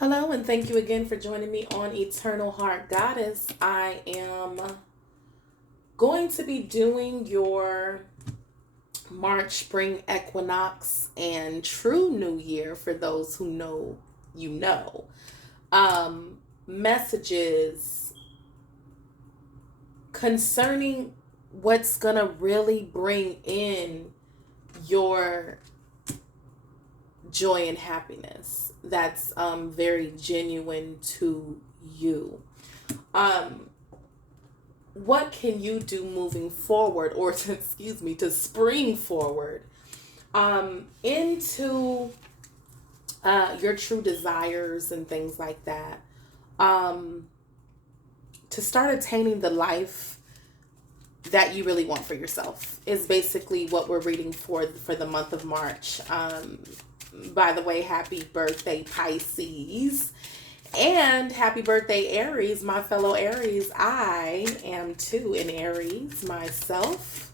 Hello, and thank you again for joining me on Eternal Heart Goddess. I am going to be doing your March spring equinox and true new year for those who know you know. Messages concerning what's gonna really bring in your joy and happiness that's very genuine to you. Um, what can you do moving forward, or to, excuse me, to spring forward into your true desires and things like that, um, to start attaining the life that you really want for yourself is basically what we're reading for the month of March. By the way, happy birthday, Pisces. And happy birthday, Aries, my fellow Aries. I am too in Aries myself.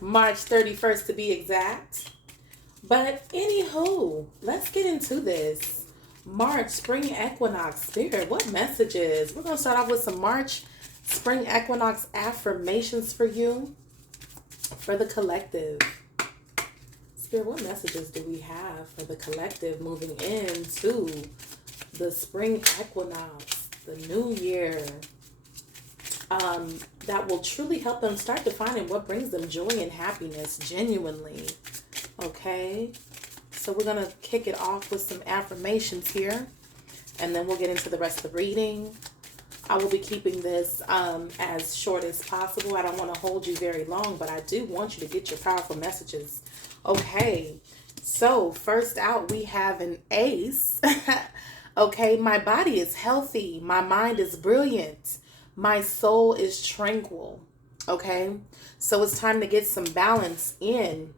March 31st to be exact. But anywho, let's get into this. March spring equinox spirit. What messages? We're going to start off with some March spring equinox affirmations for you, for the collective. Spirit, what messages do we have for the collective moving into the spring equinox, the new year, that will truly help them start defining what brings them joy and happiness genuinely? Okay, so we're going to kick it off with some affirmations here, and then we'll get into the rest of the reading. I will be keeping this as short as possible. I don't want to hold you very long, but I do want you to get your powerful messages. Okay, so first out we have an ace. Okay, my body is healthy. My mind is brilliant. My soul is tranquil. Okay, so it's time to get some balance in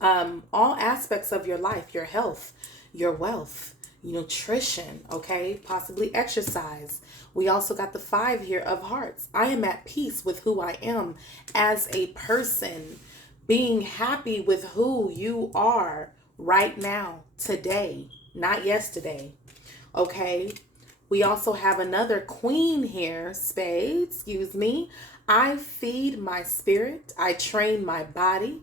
all aspects of your life, your health, your wealth, nutrition, okay, possibly exercise. We also got the 5 here of hearts. I am at peace with who I am as a person, being happy with who you are right now, today, not yesterday. Okay, we also have another queen here, spades, excuse me. I feed my spirit. I train my body.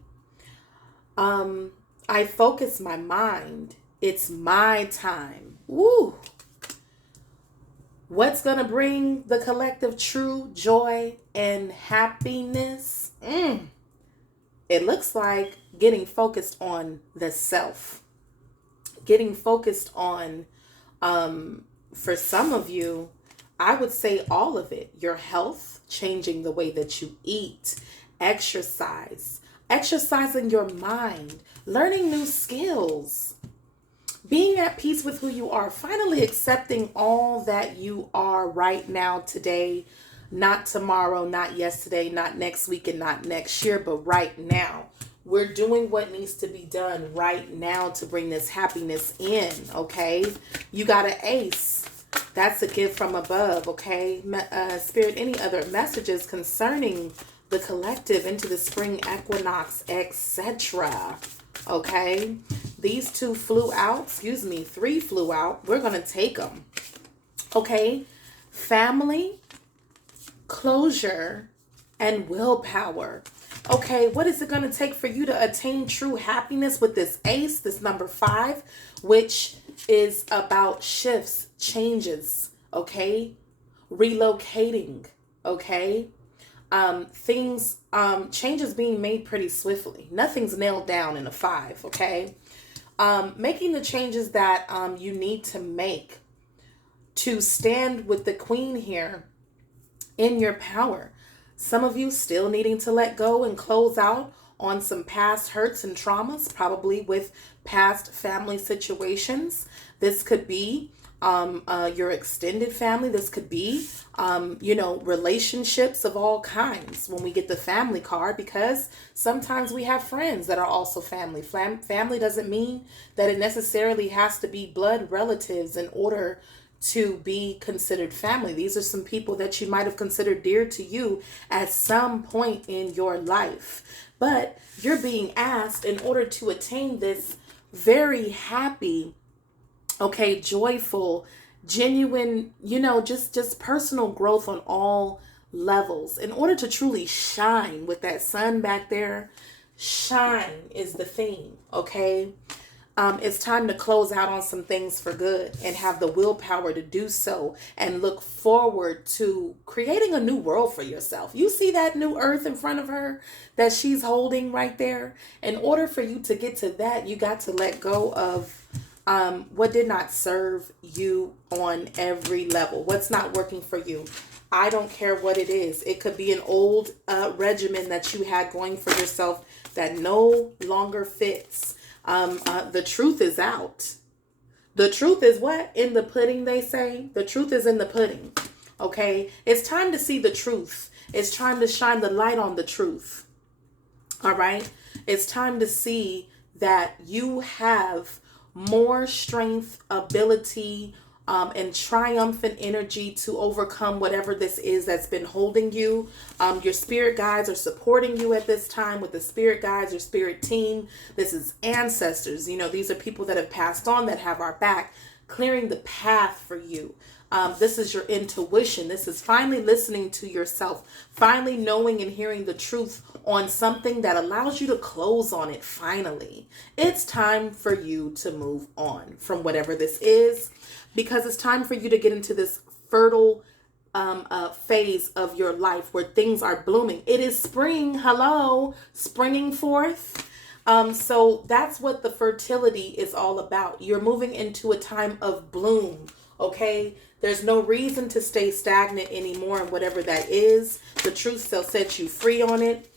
I focus my mind. It's my time. Woo! What's going to bring the collective true joy and happiness? It looks like getting focused on the self. Getting focused on, for some of you, I would say all of it. Your health, changing the way that you eat, exercise, exercising your mind, learning new skills, being at peace with who you are, finally accepting all that you are right now, today, not tomorrow, not yesterday, not next week, and not next year, but right now. We're doing what needs to be done right now to bring this happiness in, okay? You got an ace. That's a gift from above, okay? Spirit, any other messages concerning the collective into the spring equinox, etc.? Okay, these 2 flew out, excuse me, 3 flew out. We're going to take them. Okay, family, closure, and willpower. Okay, what is it going to take for you to attain true happiness with this ace, this number 5, which is about shifts, changes, okay, relocating, okay, things, changes being made pretty swiftly. Nothing's nailed down in a 5, okay? Making the changes that you need to make to stand with the queen here in your power. Some of you still needing to let go and close out on some past hurts and traumas, probably with past family situations. This could be your extended family. This could be, relationships of all kinds when we get the family card, because sometimes we have friends that are also family. Family doesn't mean that it necessarily has to be blood relatives in order to be considered family. These are some people that you might have considered dear to you at some point in your life. But you're being asked, in order to attain this very happy Okay, joyful, genuine, just personal growth on all levels. In order to truly shine with that sun back there, shine is the theme, okay? It's time to close out on some things for good and have the willpower to do so and look forward to creating a new world for yourself. You see that new earth in front of her that she's holding right there? In order for you to get to that, you got to let go of what did not serve you on every level. What's not working for you? I don't care what it is. It could be an old regimen that you had going for yourself that no longer fits. The truth is out. The truth is what? In the pudding, they say. The truth is in the pudding. Okay? It's time to see the truth. It's time to shine the light on the truth. All right? It's time to see that you have more strength, ability, and triumphant energy to overcome whatever this is that's been holding you. Your spirit guides are supporting you at this time with the spirit guides, your spirit team. This is ancestors. These are people that have passed on that have our back, clearing the path for you. This is your intuition. This is finally listening to yourself, finally knowing and hearing the truth on something that allows you to close on it. Finally, it's time for you to move on from whatever this is, because it's time for you to get into this fertile phase of your life where things are blooming. It is spring. Hello, springing forth. So that's what the fertility is all about. You're moving into a time of bloom. Okay, there's no reason to stay stagnant anymore, and whatever that is, the truth shall set you free on it.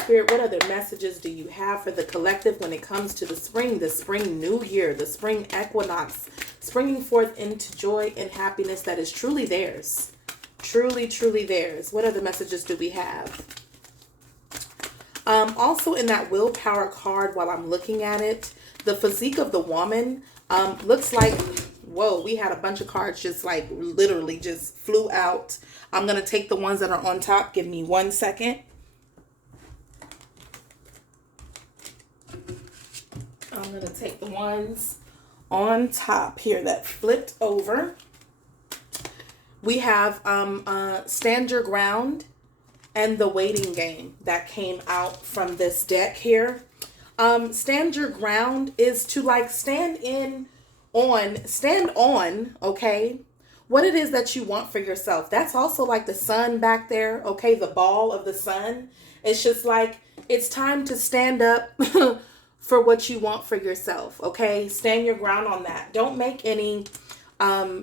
Spirit, what other messages do you have for the collective when it comes to the spring new year, the spring equinox, springing forth into joy and happiness that is truly theirs? Truly, truly theirs. What other messages do we have? Also in that willpower card, while I'm looking at it, the physique of the woman looks like, whoa, we had a bunch of cards just like literally just flew out. I'm going to take the ones that are on top. Give me 1 second. I'm going to take the ones on top here that flipped over. We have Stand Your Ground and The Waiting Game that came out from this deck here. Stand Your Ground is to like stand on, okay, what it is that you want for yourself. That's also like the sun back there, okay, the ball of the sun. It's just like, it's time to stand up for what you want for yourself, okay? Stand your ground on that. Don't make any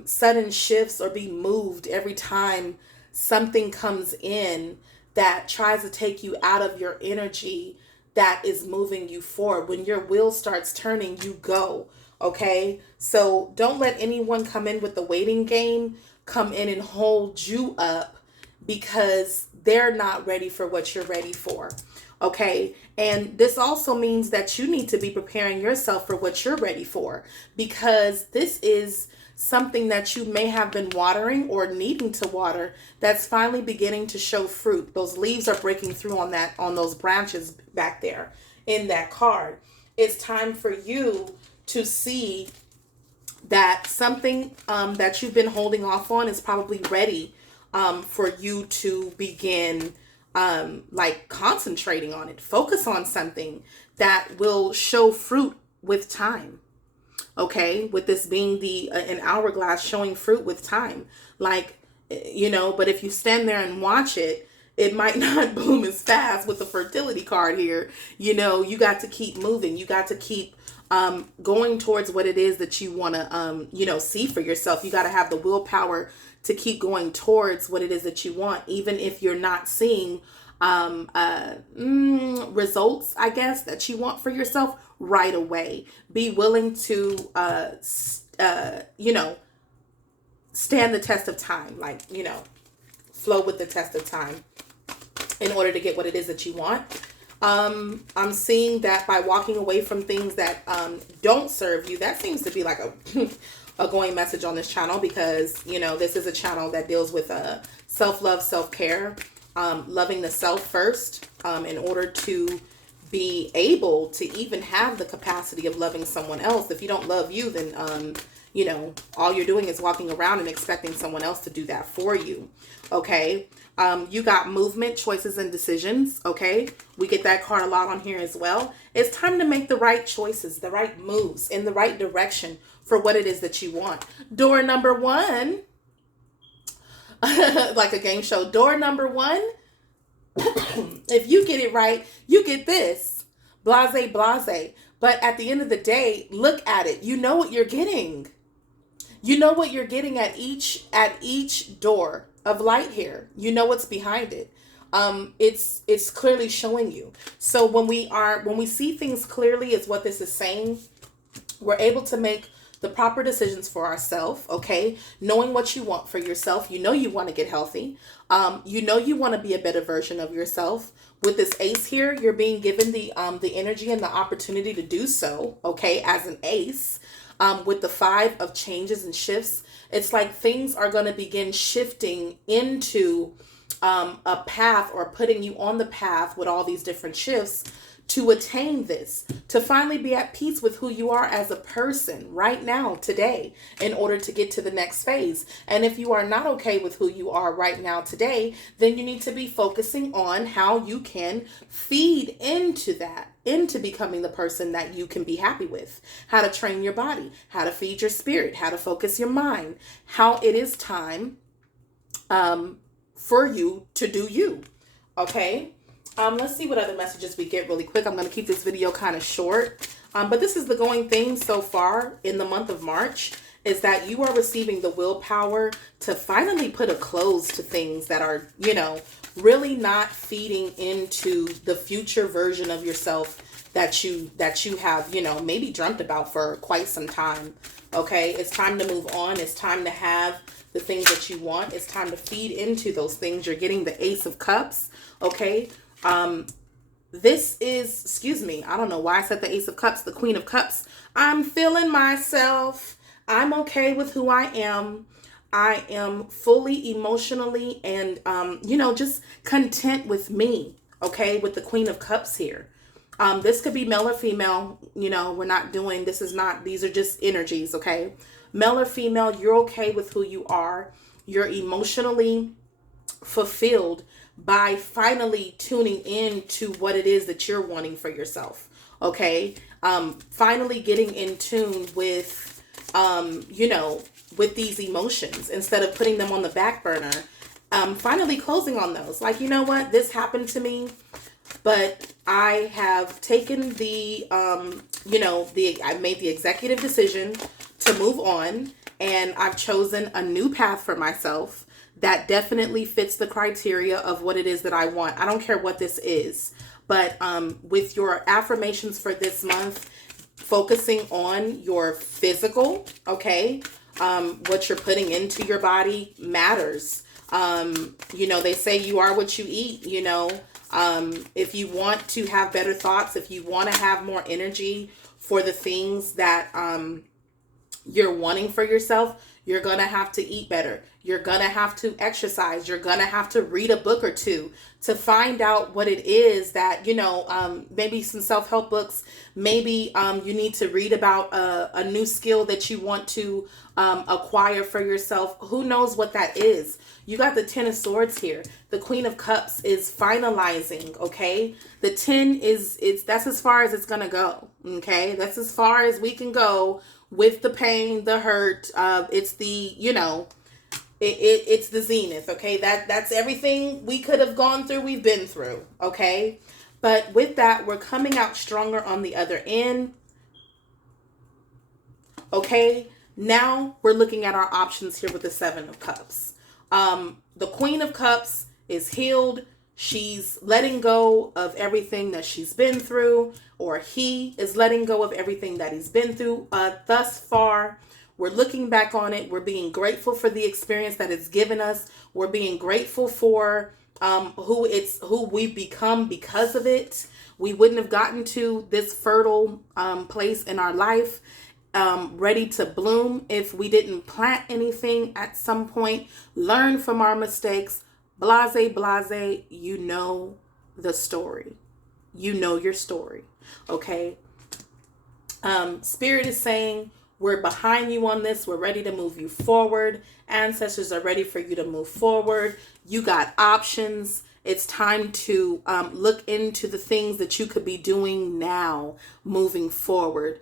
sudden shifts or be moved every time something comes in that tries to take you out of your energy that is moving you forward. When your wheel starts turning, you go, okay? So don't let anyone come in with the waiting game, come in and hold you up because they're not ready for what you're ready for. Okay. And this also means that you need to be preparing yourself for what you're ready for, because this is something that you may have been watering or needing to water that's finally beginning to show fruit. Those leaves are breaking through on those branches back there in that card. It's time for you to see that something that you've been holding off on is probably ready for you to begin like concentrating on it. Focus on something that will show fruit with time. Okay, with this being an hourglass showing fruit with time, like, but if you stand there and watch it, it might not bloom as fast with the fertility card here. You got to keep moving. You got to keep going towards what it is that you want to see for yourself. You got to have the willpower to keep going towards what it is that you want, even if you're not seeing results, I guess, that you want for yourself right away. Be willing to stand the test of time, like, flow with the test of time in order to get what it is that you want. I'm seeing that by walking away from things that don't serve you, that seems to be like a going message on this channel, because this is a channel that deals with self-love, self-care, loving the self first, in order to be able to even have the capacity of loving someone else. If you don't love you, then all you're doing is walking around and expecting someone else to do that for you. Okay. You got movement, choices, and decisions. Okay. We get that card a lot on here as well. It's time to make the right choices, the right moves in the right direction for what it is that you want. Door number one, like a game show. Door number one, if you get it right, you get this. Blase, blase. But at the end of the day, look at it. You know what you're getting. You know what you're getting at each door of light here. You know what's behind it. It's clearly showing you. So when we see things clearly, is what this is saying. We're able to make the proper decisions for ourselves. Okay, knowing what you want for yourself. You know you want to get healthy. You know you want to be a better version of yourself. With this ace here, you're being given the energy and the opportunity to do so. Okay, as an ace. With the 5 of changes and shifts, it's like things are going to begin shifting into a path, or putting you on the path with all these different shifts to attain this, to finally be at peace with who you are as a person right now, today, in order to get to the next phase. And if you are not okay with who you are right now, today, then you need to be focusing on how you can feed into that, into becoming the person that you can be happy with, how to train your body, how to feed your spirit, how to focus your mind, how it is time for you to do you. Okay. Let's see what other messages we get really quick. I'm going to keep this video kind of short. But this is the going thing so far in the month of March, is that you are receiving the willpower to finally put a close to things that are, really not feeding into the future version of yourself that you have, maybe dreamt about for quite some time. Okay. It's time to move on. It's time to have the things that you want. It's time to feed into those things. You're getting the Ace of Cups. Okay. This is, excuse me, I don't know why I said the Ace of Cups, the Queen of Cups. I'm feeling myself. I'm okay with who I am. I am fully emotionally and, just content with me. Okay. With the Queen of Cups here. This could be male or female. We're not doing, these are just energies. Okay. Male or female, you're okay with who you are. You're emotionally fulfilled by finally tuning in to what it is that you're wanting for yourself. Okay. Finally getting in tune with, with these emotions instead of putting them on the back burner. Finally closing on those. Like, you know what? This happened to me, but I have taken I made the executive decision to move on, and I've chosen a new path for myself that definitely fits the criteria of what it is that I want. I don't care what this is, but with your affirmations for this month, focusing on your physical, okay? What you're putting into your body matters. They say you are what you eat, if you want to have better thoughts, if you want to have more energy for the things that you're wanting for yourself, you're going to have to eat better. You're going to have to exercise. You're going to have to read a book or two to find out what it is that, maybe some self-help books. Maybe you need to read about a new skill that you want to acquire for yourself. Who knows what that is? You got the 10 of Swords here. The Queen of Cups is finalizing, okay? The 10 that's as far as it's going to go, okay? That's as far as we can go with the pain, the hurt. It's the, it's the zenith, okay? That's everything we could have gone through, we've been through, okay? But with that, we're coming out stronger on the other end, okay? Now we're looking at our options here with the 7 of Cups. The Queen of Cups is healed. She's letting go of everything that she's been through, or he is letting go of everything that he's been through thus far. We're looking back on it. We're being grateful for the experience that it's given us. We're being grateful for who we've become because of it. We wouldn't have gotten to this fertile place in our life, ready to bloom, if we didn't plant anything at some point, learn from our mistakes. Blase, blase, you know the story. You know your story. Okay. Spirit is saying We're behind you on this. We're ready to move you forward. Ancestors are ready for you to move forward. You got options. It's time to look into the things that you could be doing now, moving forward.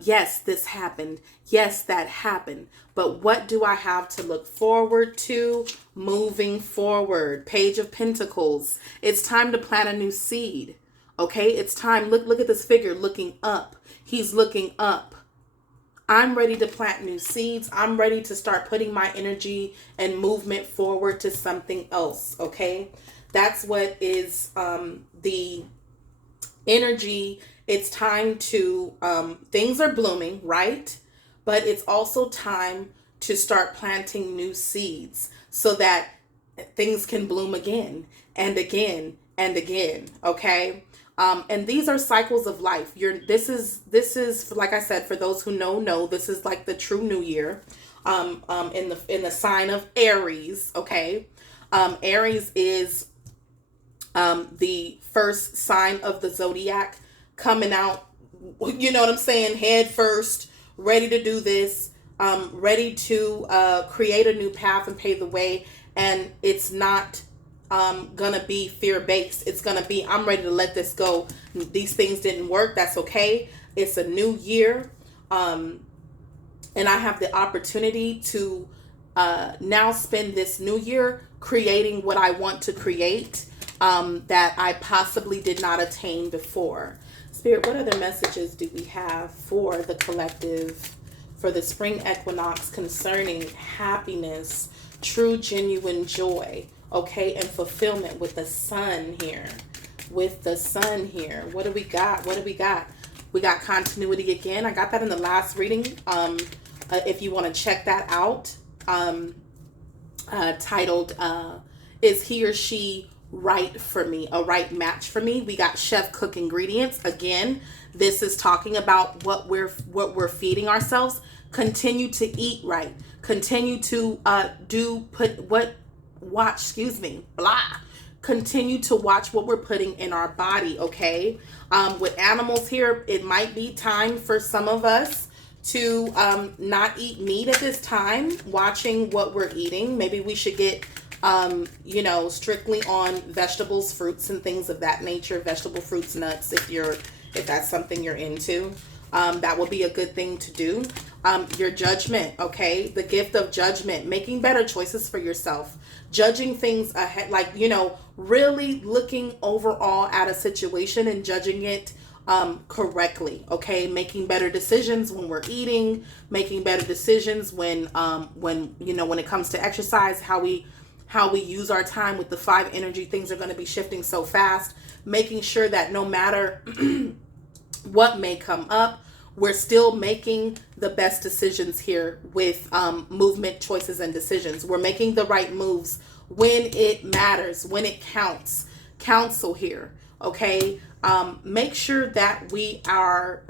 Yes, this happened. Yes, that happened. But what do I have to look forward to moving forward? Page of Pentacles. It's time to plant a new seed. Okay, it's time. Look at this figure looking up. He's looking up. I'm ready to plant new seeds. I'm ready to start putting my energy and movement forward to something else. Okay, that's what is the energy. It's time to, things are blooming, right? But it's also time to start planting new seeds so that things can bloom again and again and again. Okay. And these are cycles of life. This is like I said, for those who know, this is like the true new year, in the sign of Aries. Okay. Aries is, the first sign of the zodiac, coming out, you know what I'm saying? Head first, ready to do this, ready to, create a new path and pave the way. And it's not, gonna be fear-based. It's gonna be, I'm ready to let this go. These things didn't work. That's okay. It's a new year. And I have the opportunity to now spend this new year creating what I want to create, that I possibly did not attain before. Spirit, what other messages do we have for the collective, for the spring equinox, concerning happiness, true, genuine joy? Okay, and fulfillment with the sun here. With the sun here. What do we got? What do we got? We got continuity again. I got that in the last reading. If you want to check that out. Titled, Is He or She Right for Me? A right match for me. We got chef cook ingredients. Excuse this is talking about what we're feeding ourselves. Continue to eat right. Continue to continue to watch what we're putting in our body. Okay. With animals here, it might be time for some of us to not eat meat at this time, watching what we're eating. Maybe we should get strictly on vegetables, fruits, and things of that nature. Vegetable, fruits, nuts, if that's something you're into. That will be a good thing to do. Your judgment, okay? The gift of judgment, making better choices for yourself, judging things ahead, really looking overall at a situation and judging it correctly, okay? Making better decisions when we're eating, making better decisions when it comes to exercise, how we use our time with the 5 energy. Things are going to be shifting so fast, making sure that no matter what may come up, we're still making the best decisions here with movement, choices, and decisions. We're making the right moves when it matters, when it counts. Counsel here, okay? Make sure that we are,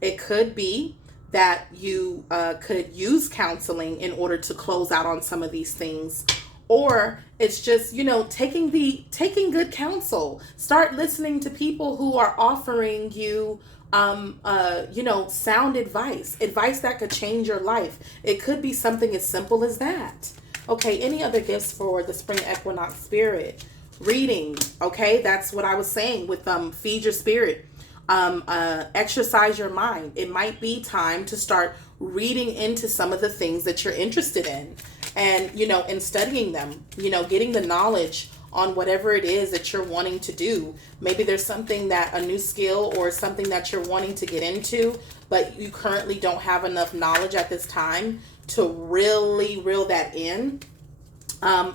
it could be that you could use counseling in order to close out on some of these things. Or it's just, taking good counsel. Start listening to people who are offering you, sound advice that could change your life. It could be something as simple as that. Okay, any other gifts for the spring equinox spirit? Reading, okay, that's what I was saying with feed your spirit. Exercise your mind. It might be time to start reading into some of the things that you're interested in, and and studying them, getting the knowledge on whatever it is that you're wanting to do. Maybe there's something a new skill or something that you're wanting to get into, but you currently don't have enough knowledge at this time to really reel that in.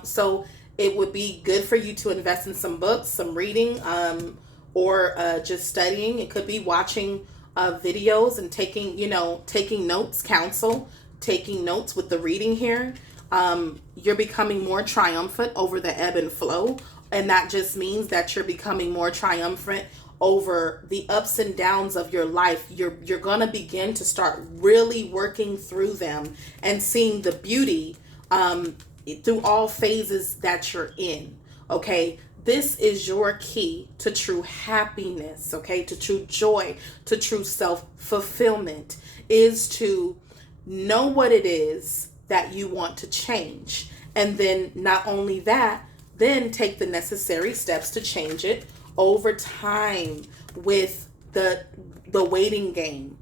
So it would be good for you to invest in some books, some reading, or just studying. It could be watching videos and taking notes, taking notes with the reading here. You're becoming more triumphant over the ebb and flow. And that just means that you're becoming more triumphant over the ups and downs of your life. You're going to begin to start really working through them and seeing the beauty through all phases that you're in. Okay. This is your key to true happiness, okay, to true joy, to true self-fulfillment. is to know what it is that you want to change. And then not only that, then take the necessary steps to change it over time with the waiting game.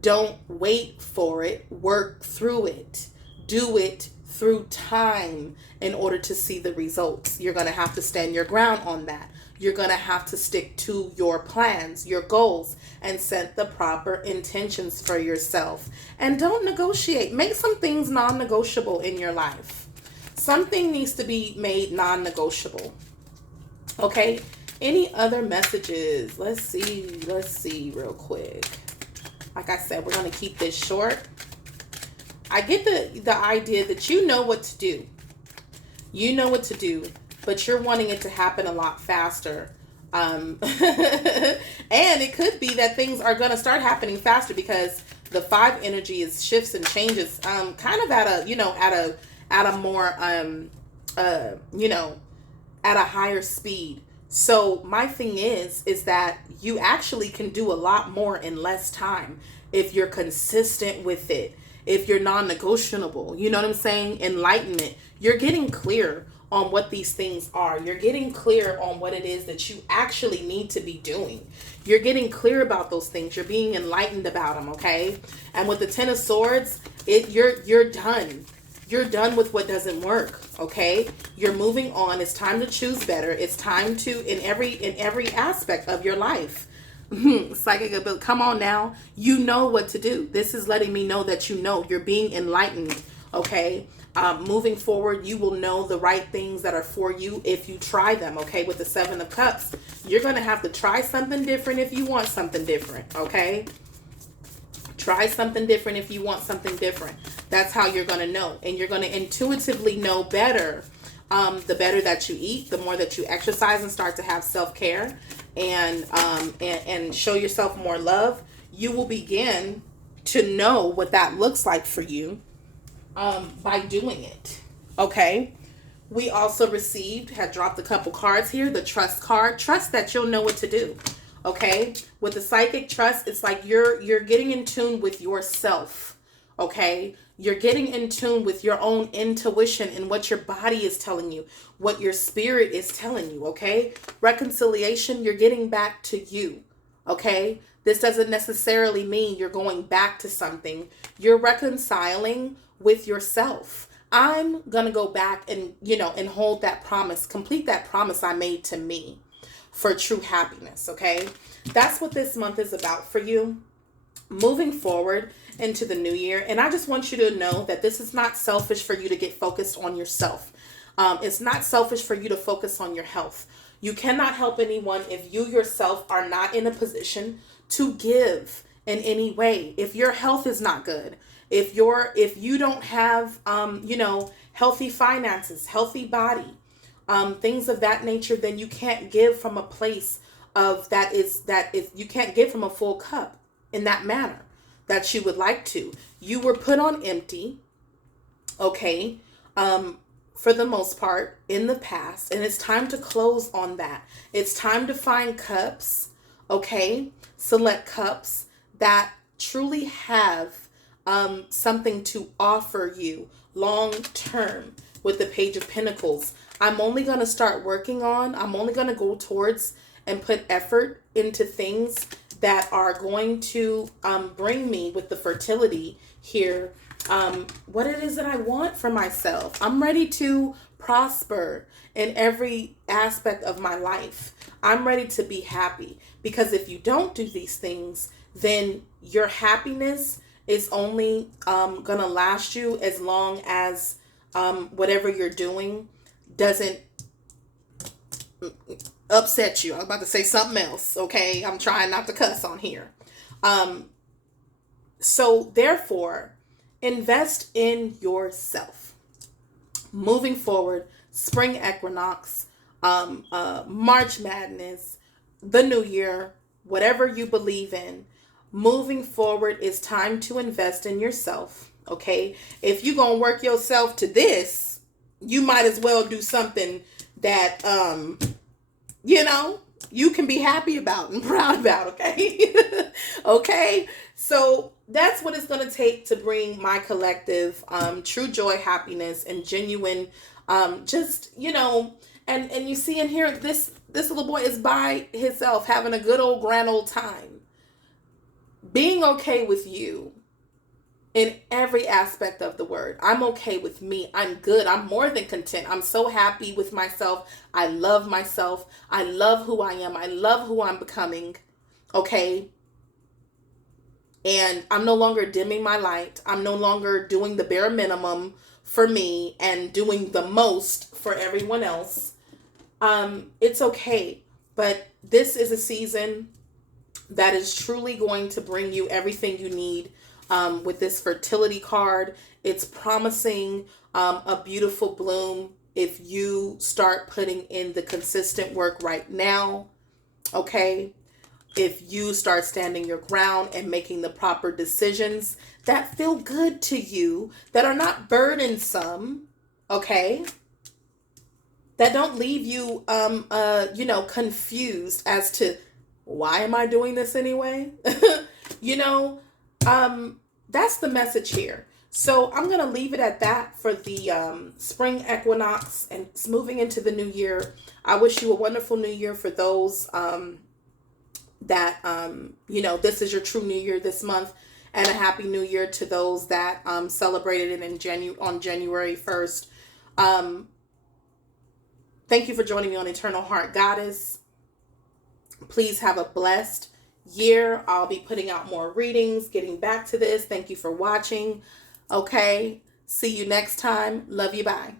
Don't wait for it. Work through it. Do it through time in order to see the results. You're going to have to stand your ground on that. You're going to have to stick to your plans, your goals, and set the proper intentions for yourself. And don't negotiate. Make some things non-negotiable in your life. Something needs to be made non-negotiable. Okay? Any other messages? Let's see real quick. Like I said, we're going to keep this short. I get the idea that you know what to do. You know what to do, but you're wanting it to happen a lot faster. And it could be that things are going to start happening faster because the 5 energy is shifts and changes, kind of at a more, at a higher speed. So my thing is that you actually can do a lot more in less time if you're consistent with it, if you're non-negotiable. You know what I'm saying? Enlightenment. You're getting clear on what these things are. You're getting clear on what it is that you actually need to be doing. You're getting clear about those things. You're being enlightened about them, okay? And with the 10 of Swords, you're done. You're done with what doesn't work, okay? You're moving on. It's time to choose better. It's time to, in every aspect of your life. Psychic ability. Come on now. You know what to do. This is letting me know that you know. You're being enlightened, okay? Moving forward, you will know the right things that are for you if you try them, okay? With the 7 of Cups, you're going to have to try something different if you want something different, okay? Try something different if you want something different. That's how you're going to know. And you're going to intuitively know better. The better that you eat, the more that you exercise and start to have self-care and show yourself more love, you will begin to know what that looks like for you by doing it. Okay? We also had dropped a couple cards here. The trust card. Trust that you'll know what to do. Okay? With the psychic trust, it's like you're getting in tune with yourself. Okay? You're getting in tune with your own intuition and what your body is telling you, what your spirit is telling you, okay? Reconciliation, you're getting back to you, okay? This doesn't necessarily mean you're going back to something. You're reconciling with yourself. I'm going to go back and, and hold that promise, complete that promise I made to me for true happiness, okay? That's what this month is about for you. Moving forward into the new year. And I just want you to know that this is not selfish for you to get focused on yourself. It's not selfish for you to focus on your health. You cannot help anyone if you yourself are not in a position to give in any way. If your health is not good, if you don't have, healthy finances, healthy body, things of that nature, then you can't give from a place of that is you can't give from a full cup in that manner that you would like to. You were put on empty, okay, for the most part in the past, and it's time to close on that. It's time to find cups, okay, select cups that truly have something to offer you long term. With the Page of Pentacles, I'm only going to go towards and put effort into things that are going to bring me, with the fertility here, what it is that I want for myself. I'm ready to prosper in every aspect of my life. I'm ready to be happy, because if you don't do these things, then your happiness is only going to last you as long as whatever you're doing doesn't upset you. I was about to say something else, okay? I'm trying not to cuss on here. So therefore, invest in yourself. Moving forward, spring equinox, March Madness, the new year, whatever you believe in, moving forward, it's time to invest in yourself, okay? If you're going to work yourself to this, you might as well do something that, you can be happy about and proud about, okay? Okay? So that's what it's going to take to bring my collective true joy, happiness, and genuine just, and you see in here, this little boy is by himself having a good old grand old time. Being okay with you in every aspect of the word. I'm okay with me. I'm good. I'm more than content. I'm so happy with myself. I love myself. I love who I am. I love who I'm becoming. Okay. And I'm no longer dimming my light. I'm no longer doing the bare minimum for me and doing the most for everyone else. It's okay. But this is a season that is truly going to bring you everything you need. With this fertility card, it's promising a beautiful bloom if you start putting in the consistent work right now. Okay. If you start standing your ground and making the proper decisions that feel good to you, that are not burdensome, okay, that don't leave you confused as to why am I doing this anyway? you know that's the message here. So I'm going to leave it at that for the spring equinox, and it's moving into the new year. I wish you a wonderful new year for those that this is your true new year this month, and a happy new year to those that celebrated it on January 1st. Thank you for joining me on Eternal Heart Goddess. Please have a blessed year. I'll be putting out more readings, getting back to this. Thank you for watching. Okay. See you next time. Love you. Bye.